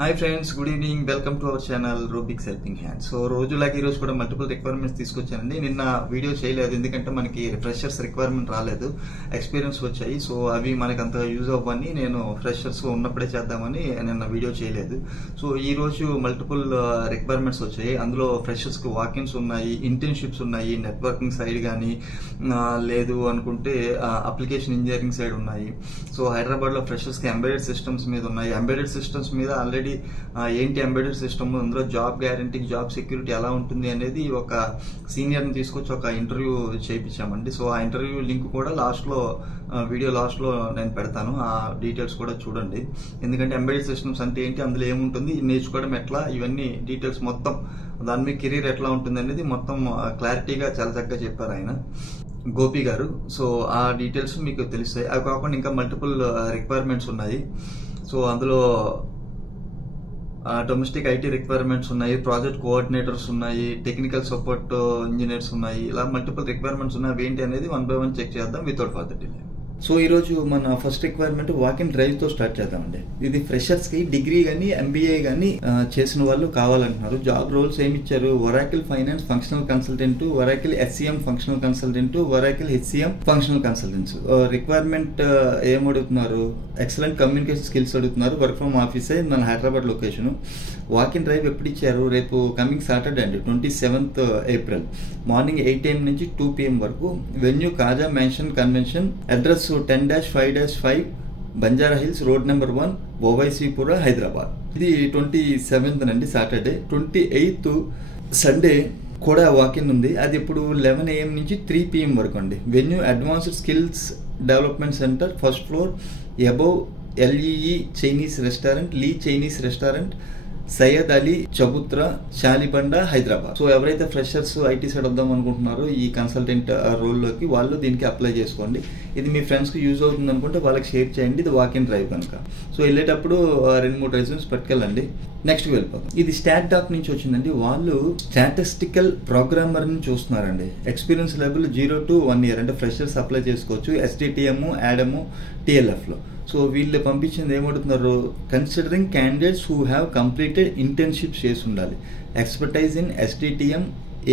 Hi friends, good evening. Welcome to our channel Rubik's helping hand. So రోజులాగా ఈ రోజు కూడా మల్టిపుల్ రిక్వైర్మెంట్స్ తీసుకొచ్చానండి. నిన్న వీడియో చేయలేదు ఎందుకంటే మనకి ఫ్రెషర్స్ రిక్వైర్మెంట్ రాలేదు, ఎక్స్పీరియన్స్ వచ్చాయి. సో అవి మనకు అంత యూజ్ అవ్వని నేను ఫ్రెషర్స్ ఉన్నప్పుడే చేద్దామని నిన్న వీడియో చేయలేదు. సో ఈ రోజు మల్టిపుల్ రిక్వైర్మెంట్స్ వచ్చాయి. అందులో ఫ్రెషర్స్ కి వాకిన్స్ ఉన్నాయి, ఇంటర్న్షిప్స్ ఉన్నాయి, నెట్వర్కింగ్ సైడ్ కానీ లేదు అనుకుంటే అప్లికేషన్ ఇంజనీరింగ్ సైడ్ ఉన్నాయి. సో హైదరాబాద్ లో ఫ్రెషర్స్ కి ఎంబెడెడ్ సిస్టమ్స్ మీద ఉన్నాయి. ఎంబెడెడ్ సిస్టమ్స్ మీద ఆల్రెడీ ఏంటి ఎంబెడెడ్ సిస్టమ్, అందులో జాబ్ గ్యారంటీ, జాబ్ సెక్యూరిటీ ఎలా ఉంటుంది అనేది ఒక సీనియర్ ని తీసుకొచ్చి ఒక ఇంటర్వ్యూ చేయించామండి. సో ఆ ఇంటర్వ్యూ లింక్ కూడా వీడియో లాస్ట్ లో నేను పెడతాను. ఆ డీటెయిల్స్ కూడా చూడండి. ఎందుకంటే ఎంబెడెడ్ సిస్టమ్స్ అంటే ఏంటి, అందులో ఏముంటుంది, నేర్చుకోవడం ఎట్లా, ఇవన్నీ డీటెయిల్స్ మొత్తం దాని మీద కెరీర్ ఎట్లా ఉంటుంది అనేది మొత్తం క్లారిటీగా చాలా చక్కగా చెప్పారు ఆయన, గోపి గారు. సో ఆ డీటెయిల్స్ మీకు తెలుస్తాయి. అవి కాకుండా ఇంకా మల్టిపుల్ రిక్వైర్మెంట్స్ ఉన్నాయి. సో అందులో డొమెస్టిక్ ఐటీ రిక్వైర్మెంట్స్ ఉన్నాయి, ప్రాజెక్ట్ కోఆర్డినేటర్స్ ఉన్నాయి, టెక్నికల్ సపోర్ట్ ఇంజనీర్స్ ఉన్నాయి. ఇలా మల్టిపుల్ రిక్వైర్మెంట్స్ ఉన్నాయి. అవి ఏంటి అనేది 1 by 1 చెక్ చేద్దాం వితౌట్ ఫర్దర్ డిలే. సో ఈ రోజు మన ఫస్ట్ రిక్వైర్మెంట్ వాకింగ్ డ్రైవ్ తో స్టార్ట్ చేద్దామండి. ఇది ఫ్రెషర్స్ కి డిగ్రీ గానీ ఎంబీఏ గానీ చేసిన వాళ్ళు కావాలంటున్నారు. జాబ్ రోల్స్ ఏమి ఇచ్చారు, Oracle finance functional consultant, Oracle HCM functional consultant, Oracle HCM functional consultants. Requirement ఏమడుగుతున్నారు, ఎక్సలెంట్ కమ్యూనికేషన్ స్కిల్స్ అడుగుతున్నారు. వర్క్ ఫ్రమ్ ఆఫీసే, మన హైదరాబాద్ లొకేషన్. వాకింగ్ డ్రైవ్ ఎప్పుడు ఇచ్చారు, రేపు కమింగ్ సాటర్డే అండి, 27th April మార్నింగ్ 8 AM నుంచి 2 PM వరకు. Venue Khaja mansion convention. Address 10-5-5 Banjara Hills, road number 1, Owaisipura, Hyderabad. ఇది 27th అండి, సాటర్డే. 28th సండే కూడా వాకింగ్ ఉంది. అది ఇప్పుడు 11 AM నుంచి 3 PM వరకు అండి. Venue advanced skills development centre, first floor, above LEE Chinese restaurant, Lee Chinese restaurant, Syed Ali Chabutra, Shalibanda, Hyderabad. So ఎవరైతే ఫ్రెషర్స్ ఐటీ సైడ్ వద్దాం అనుకుంటున్నారో ఈ కన్సల్టెంట్ రోల్లోకి, వాళ్ళు దీనికి అప్లై చేసుకోండి. ఇది మీ ఫ్రెండ్స్కి యూజ్ అవుతుంది అనుకుంటే వాళ్ళకి షేర్ చేయండి. ఇది వాకింగ్ డ్రైవ్ కనుక. సో వెళ్ళేటప్పుడు 2-3 రెజ్యూమ్స్ పట్టుకెళ్ళండి. నెక్స్ట్ వెళ్ళిపోతాం. ఇది స్టాట్ డాక్ నుంచి వచ్చిందండి. వాళ్ళు స్టాటిస్టికల్ ప్రోగ్రామర్ ని చూస్తున్నారండి. ఎక్స్పీరియన్స్ లెవెల్ 0 to 1 year అంటే ఫ్రెషర్స్ అప్లై చేసుకోవచ్చు. STTM, ADM, TLF లో. సో వీళ్ళు పంపించింది ఏమడుతున్నారు, considering candidates who have completed internships చేసి ఉండాలి, expertise in STTM,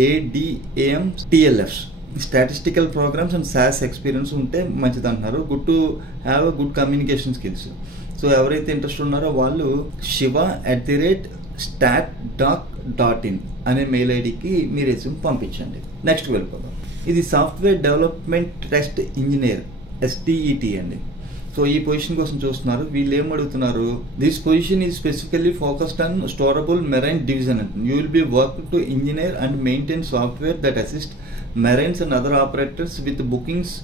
ADAM, TLFs, statistical programs and SAS experience ఉంటే మంచిది అంటున్నారు. Good to have good communication skills. So ఎవరైతే ఇంట్రెస్ట్ ఉన్నారో వాళ్ళు shiva@statdoc.in అనే మెయిల్ ఐడికి మీ రెజ్యూమ్ పంపించండి. నెక్స్ట్ వెళ్ళిపోదాం. ఇది software development test engineer, STET అండి. సో ఈ పొజిషన్ కోసం చూస్తున్నారు. వీళ్ళు ఏం అడుగుతున్నారు, this position is specifically focused on storable marine division. You will be work to engineer and maintain software that assist marines and other operators with bookings,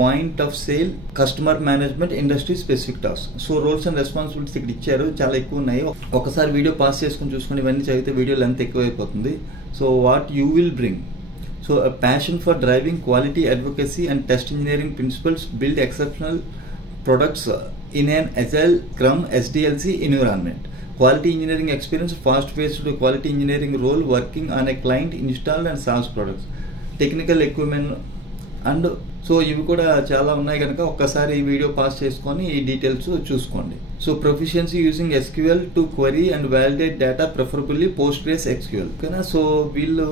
point of sale, customer management, industry specific task. So roles and responsibilities ఇక్కడ ఇచ్చారు, చాలా ఎక్కువ ఉన్నాయి. ఒకసారి video pass చేసుకుని చూసుకుని ఇవన్నీ చదివితే వీడియో లెంత్ ఎక్కువైపోతుంది. So what you will bring, so a passion for driving quality advocacy and test engineering principles, build exceptional products in an agile Scrum SDLC environment, quality engineering experience, fast-paced quality engineering role, working on a client installed and SaaS products, technical equipment and so ఇవి కూడా చాలా ఉన్నాయి కనుక ఒక్కసారి ఈ video pass చేసుకొని ఈ details చూసుకోండి. So proficiency using SQL to query and validate data, preferably Postgres SQL. ఓకేనా. సో వీళ్ళు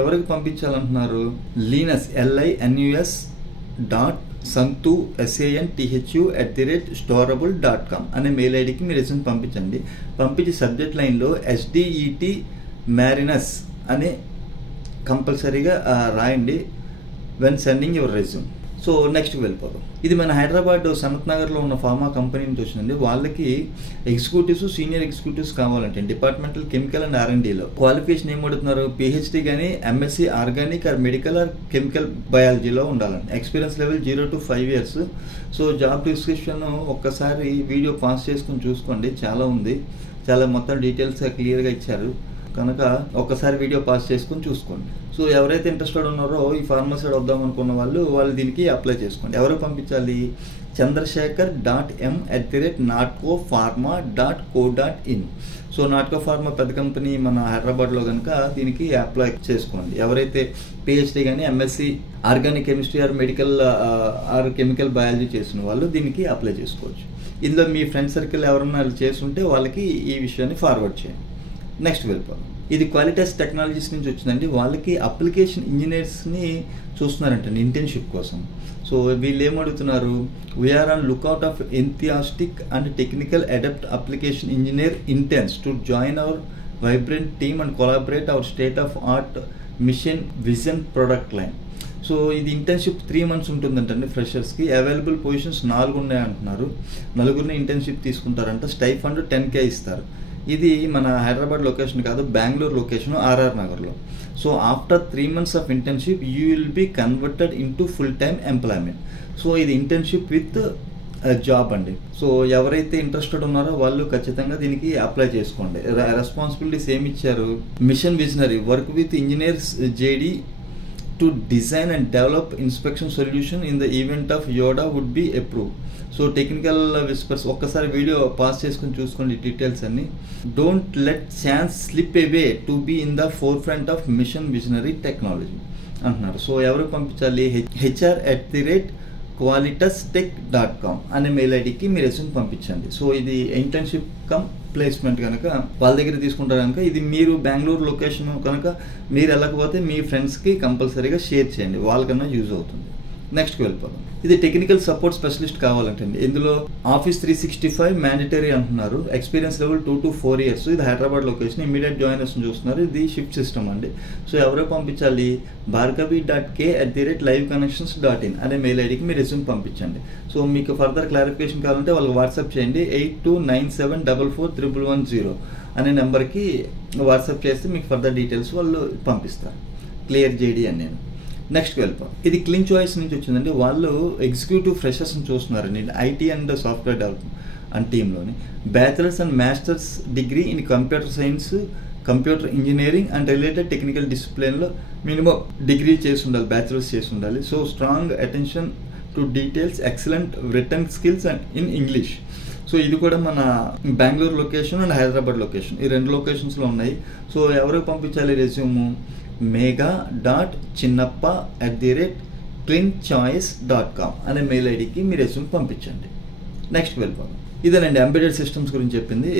ఎవరికి పంపించాలంటున్నారు, లీనస్ LINUS.Santhu@storable.com అనే మెయిల్ ఐడికి మీరు రెజ్యూమ్ పంపించండి. పంపించి సబ్జెక్ట్ లైన్లో SDET Marinus అని కంపల్సరీగా రాయండి when sending your resume. So next వెళ్ళిపోదాం. ఇది మన హైదరాబాద్ సనత్ నగర్లో ఉన్న ఫార్మా కంపెనీ నుంచి వచ్చింది. వాళ్ళకి ఎగ్జిక్యూటివ్స్, సీనియర్ ఎగ్జిక్యూటివ్స్ కావాలంటే డిపార్ట్మెంటల్ కెమికల్ అండ్ R&Dలో క్వాలిఫికేషన్ ఏం అడుగుతున్నారు, PhD కానీ MSc organic or medical or chemical బయాలజీలో ఉండాలండి. Experience level 0 to 5 years. So job description ఒక్కసారి వీడియో పాస్ చేసుకుని చూసుకోండి, చాలా ఉంది, చాలా మొత్తం డీటెయిల్స్ క్లియర్గా ఇచ్చారు కనుక ఒక్కసారి వీడియో పాస్ చేసుకుని చూసుకోండి. సో ఎవరైతే ఇంట్రెస్టెడ్ ఉన్నారో ఈ ఫార్మా సైడ్ వద్దాం అనుకున్న వాళ్ళు దీనికి అప్లై చేసుకోండి. ఎవరు పంపించాలి, chandrasekhar.m@natcopharma.co.in. సో నాట్కో ఫార్మా పెద్ద కంపెనీ మన హైదరాబాద్లో కనుక దీనికి అప్లై చేసుకోండి. ఎవరైతే PhD కానీ MSc organic chemistry or medical or chemical biology చేసిన వాళ్ళు దీనికి అప్లై చేసుకోవచ్చు. ఇందులో మీ ఫ్రెండ్ సర్కిల్ ఎవరన్నా చేస్తుంటే వాళ్ళకి ఈ విషయాన్ని ఫార్వర్డ్ చేయండి. నెక్స్ట్ వెళ్ళిపోదాం. ఇది క్వాలిటస్ టెక్నాలజీస్ నుంచి వచ్చిందండి. వాళ్ళకి అప్లికేషన్ ఇంజనీర్స్ని చూస్తున్నారంటండి ఇంటర్న్షిప్ కోసం. సో వీళ్ళు ఏమడుగుతున్నారు, we are on lookout of enthusiastic and technical adept application engineer interns to join our vibrant team and collaborate our state of art mission vision product line. So ఇది internship 3 months ఉంటుందంటండి ఫ్రెషర్స్కి. Available positions 4 ఉన్నాయంటున్నారు. 4 internship తీసుకుంటారంట. Stipend 10K ఇస్తారు. ఇది మన Hyderabad location కాదు, Bengaluru location, RR నగర్లో. So after 3 months of internship you will be converted into full time employment. So ఇది ఇంటర్న్షిప్ విత్ జాబ్ అండి. సో ఎవరైతే ఇంట్రెస్టెడ్ ఉన్నారో వాళ్ళు ఖచ్చితంగా దీనికి అప్లై చేసుకోండి. రెస్పాన్సిబిలిటీస్ ఏమి ఇచ్చారు, mission visionary, work with engineers JD to design and develop inspection solution in the event of యోడా would be approve. So technical whispers ఒక్కసారి వీడియో పాస్ చేసుకుని చూసుకోండి డీటెయిల్స్ అన్ని. Don't let chance slip away to be in the forefront of mission visionary technology అంటున్నారు. So ఎవరికి పంపించాలి, hr@qualitastech.com అనే mail ఐడికి మీ రెజ్యూమ్ పంపించండి. సో ఇది ఇంటర్న్షిప్ కమ్ ప్లేస్మెంట్ కనుక వాళ్ళ దగ్గర తీసుకుంటారు కనుక ఇది మీరు బెంగళూరు లొకేషన్ కనుక మీరు వెళ్ళకపోతే మీ ఫ్రెండ్స్కి కంపల్సరీగా షేర్ చేయండి, వాళ్ళకన్నా యూజ్ అవుతుంది. నెక్స్ట్కి వెళ్ళిపోదాం. ఇది టెక్నికల్ సపోర్ట్ స్పెషలిస్ట్ కావాలంటండి. ఇందులో ఆఫీస్ 365 మ్యాండేటరీ అంటున్నారు. Experience level 2 to 4 years. ఇది హైదరాబాద్ లొకేషన్. ఇమీడియట్ జాయినర్స్ చూస్తున్నారు. ఇది షిఫ్ట్ సిస్టమ్ అండి. సో ఎవరో పంపించాలి, bhargavi.k@liveconnections.in అనే మెయిల్ ఐడికి మీ రెజ్యూమ్ పంపించండి. సో మీకు ఫర్దర్ క్లారిఫికేషన్ కావాలంటే వాళ్ళకి వాట్సాప్ చేయండి. 8297441110 అనే నెంబర్కి వాట్సాప్ చేస్తే మీకు ఫర్దర్ డీటెయిల్స్ వాళ్ళు పంపిస్తారు. క్లియర్ జేడీ అని నేను. నెక్స్ట్ వెళ్ళిపోతాం. ఇది క్లీన్ చాయిస్ నుంచి వచ్చిందండి. వాళ్ళు ఎగ్జిక్యూటివ్ ఫ్రెషర్స్ని చూస్తున్నారండి IT and software development and టీంలోని. Bachelors and masters degree in computer science, computer engineering and related technical డిసిప్లిన్లో మినిమం డిగ్రీ చేసి ఉండాలి, బ్యాచిలర్స్ చేసి ఉండాలి. So strong attention to details, excellent written skills and in English. So ఇది కూడా మన Bengaluru location and Hyderabad location, ఈ 2 లొకేషన్స్లో ఉన్నాయి. సో ఎవరికి పంపించాలి రెజ్యూము, mega.chinnappa@cleanchoice.com అనే మెయిల్ ఐడికి మీ రెజ్యూమ్ పంపించండి. నెక్స్ట్ వెళ్ళిపోదాం. ఇదేనండి ఎంబెడెడ్ సిస్టమ్స్ గురించి చెప్పింది.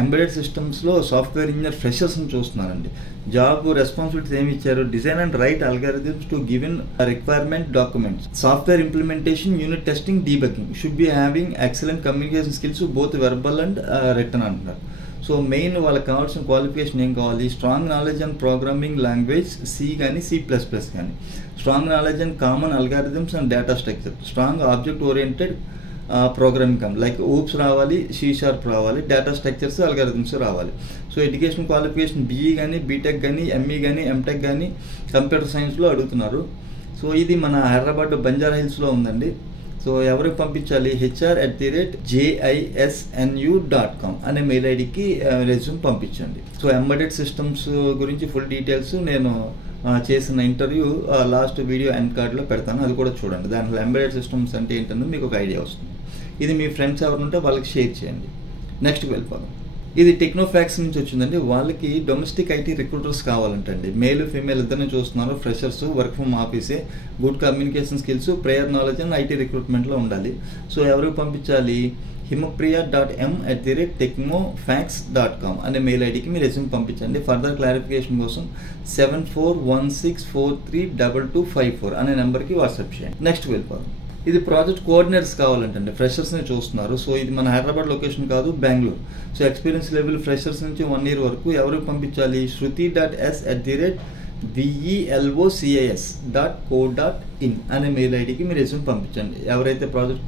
ఎంబెడెడ్ సిస్టమ్స్లో సాఫ్ట్వేర్ ఇంజనీర్ ఫ్రెషర్స్ని చూస్తున్నారండి. జాబ్ రెస్పాన్సిబిలిటీస్ ఏమి ఇచ్చారు, design and write algorithms to given requirement documents, software implementation, unit testing, debugging, should be having excellent communication skills both verbal and written అంటున్నారు. So main వాళ్ళకి కావాల్సిన qualification ఏం కావాలి, strong knowledge and programming language C కానీ C++ కానీ, strong knowledge and common algorithms and data structure, strong object oriented programming కానీ like oops రావాలి, C# రావాలి, డేటా స్ట్రక్చర్స్, అల్గారిథమ్స్ రావాలి. సో ఎడ్యుకేషన్ క్వాలిఫికేషన్ BE కానీ, బీటెక్ కానీ, ME కానీ, MTech కానీ కంప్యూటర్ సైన్స్లో అడుగుతున్నారు. సో ఇది మన హైదరాబాద్ బంజారా హిల్స్లో ఉందండి. సో ఎవరికి పంపించాలి, hr@jisnu.com అనే మెయిల్ ఐడికి రెజ్యూమ్ పంపించండి. సో ఎంబెడెడ్ సిస్టమ్స్ గురించి ఫుల్ డీటెయిల్స్ నేను చేసిన ఇంటర్వ్యూ లాస్ట్ వీడియో ఎండ్ కార్డ్లో పెడతాను, అది కూడా చూడండి. దాంట్లో ఎంబెడెడ్ సిస్టమ్స్ అంటే ఏంటన్నది మీకు ఒక ఐడియా వస్తుంది. ఇది మీ ఫ్రెండ్స్ ఎవరు ఉంటే వాళ్ళకి షేర్ చేయండి. నెక్స్ట్కి వెళ్ళిపోదాం. ఇది టెక్నోఫాక్స్ నుంచి వచ్చిందండి. వాళ్ళకి డొమెస్టిక్ IT రిక్రూటర్స్ కావాలంటండి. మేల్ ఫీమేల్ ఇద్దరిని చూస్తున్నారు. ఫ్రెషర్స్, వర్క్ ఫ్రమ్ ఆఫీసే, good communication skills, prior knowledge and IT రిక్రూట్మెంట్లో ఉండాలి. సో ఎవరికి పంపించాలి, himpriya.m@technofax.com అనే మెయిల్ ఐడికి మీ రెజ్యూమ్ పంపించండి. ఫర్దర్ క్లారిఫికేషన్ కోసం 7416432254 అనే నెంబర్కి వాట్సాప్ చేయండి. నెక్స్ట్ వెళ్ళిపోదాం. ఇది ప్రాజెక్ట్ కోఆర్డినేటర్స్ కావాలంటండి. ఫ్రెషర్స్ని చూస్తున్నారు. సో ఇది మన హైదరాబాద్ లొకేషన్ కాదు, Bengaluru. So experience level freshers నుంచి 1 year వరకు ఎవరికి పంపించాలి, shruti.s@velocais.co.in అనే మెయిల్ ఐడికి మీరు రెజ్యూమ్ పంపించండి. ఎవరైతే ప్రాజెక్ట్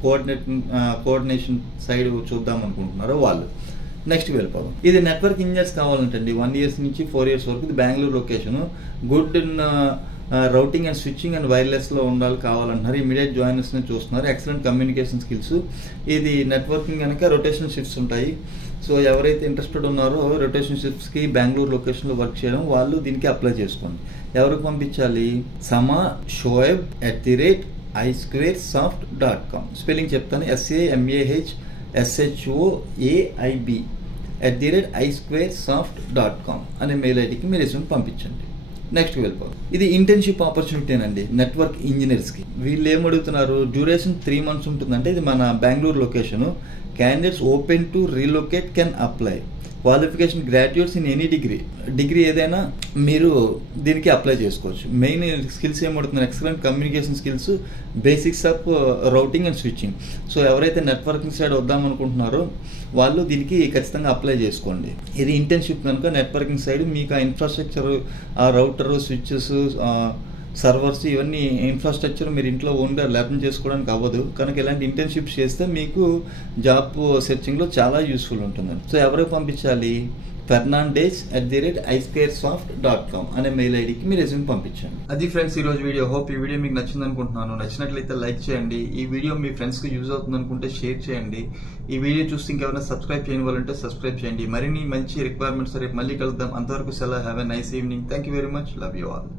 కోఆర్డినేషన్ సైడ్ చూద్దాం అనుకుంటున్నారో వాళ్ళు. నెక్స్ట్కి వెళ్ళిపోదాం. ఇది నెట్వర్క్ ఇంజనీర్స్ కావాలంటండి. 1 year నుంచి 4 years వరకు. ఇది Bengaluru location. Good in routing and switching and వైర్లెస్లో ఉండాలి కావాలంటున్నారు. ఇమీడియట్ జాయినర్స్ని చూస్తున్నారు. Excellent communication skills. ఇది నెట్వర్కింగ్ కనుక రొటేషనల్ షిఫ్ట్స్ ఉంటాయి. సో ఎవరైతే ఇంట్రెస్టెడ్ ఉన్నారో రొటేషన్ షిఫ్ట్స్కి బెంగళూరు లొకేషన్లో వర్క్ చేయడం వాళ్ళు దీనికి అప్లై చేసుకోండి. ఎవరికి పంపించాలి, sama@isquaresoft.com స్పెల్లింగ్ చెప్తాను, samahshoaib@isquaresoft.com అనే మెయిల్ ఐడికి మీరు రెజ్యూమ్ పంపించండి. నెక్స్ట్ వెళ్ళిపోవాలి. ఇది ఇంటర్న్షిప్ ఆపర్చునిటీ నెట్వర్క్ ఇంజనీర్స్కి. వీళ్ళు ఏమడుగుతున్నారు, డ్యూరేషన్ 3 months ఉంటుందంటే ఇది మన Bengaluru location. Candidates open to relocate can apply. Qualification graduates in any degree ఏదైనా మీరు దీనికి అప్లై చేసుకోవచ్చు. మెయిన్ స్కిల్స్ ఏమవుతుంది, excellent communication skills, basics of routing and switching. So ఎవరైతే నెట్వర్కింగ్ సైడ్ వద్దామనుకుంటున్నారో వాళ్ళు దీనికి ఖచ్చితంగా అప్లై చేసుకోండి. ఇది ఇంటర్న్షిప్ కనుక నెట్వర్కింగ్ సైడ్ మీకు ఆ ఇన్ఫ్రాస్ట్రక్చర్, ఆ రౌటర్, స్విచ్చెస్, సర్వర్స్, ఇవన్నీ ఇన్ఫ్రాస్ట్రక్చర్ మీరు ఇంట్లో ఓన్గా లెర్న్ చేసుకోవడానికి అవ్వదు కనుక ఇలాంటి ఇంటర్న్షిప్స్ చేస్తే మీకు జాబ్ సెర్చింగ్లో చాలా యూస్ఫుల్ ఉంటుంది. సో ఎవరికి పంపించాలి, fernandez@isquaresoft.com అనే మెయిల్ ఐడికి మీ రెజ్యూమ్ పంపించండి. అది ఫ్రెండ్స్ ఈరోజు వీడియో. హోప్ ఈ వీడియో మీకు నచ్చింది అనుకుంటున్నాను. నచ్చినట్లయితే లైక్ చేయండి. ఈ వీడియో మీ ఫ్రెండ్స్కి యూజ్ అవుతుంది అనుకుంటే షేర్ చేయండి. ఈ వీడియో చూస్తే ఇంకెవరైనా సబ్స్క్రైబ్ చేయని వాళ్ళంటే సబ్స్క్రైబ్ చేయండి. మరిన్ని మంచి రిక్వైర్మెంట్స్ రేపు మళ్ళీ కలుద్దాం. అంతవరకు సెలవు. Have a nice evening. Thank you very much. Love you all.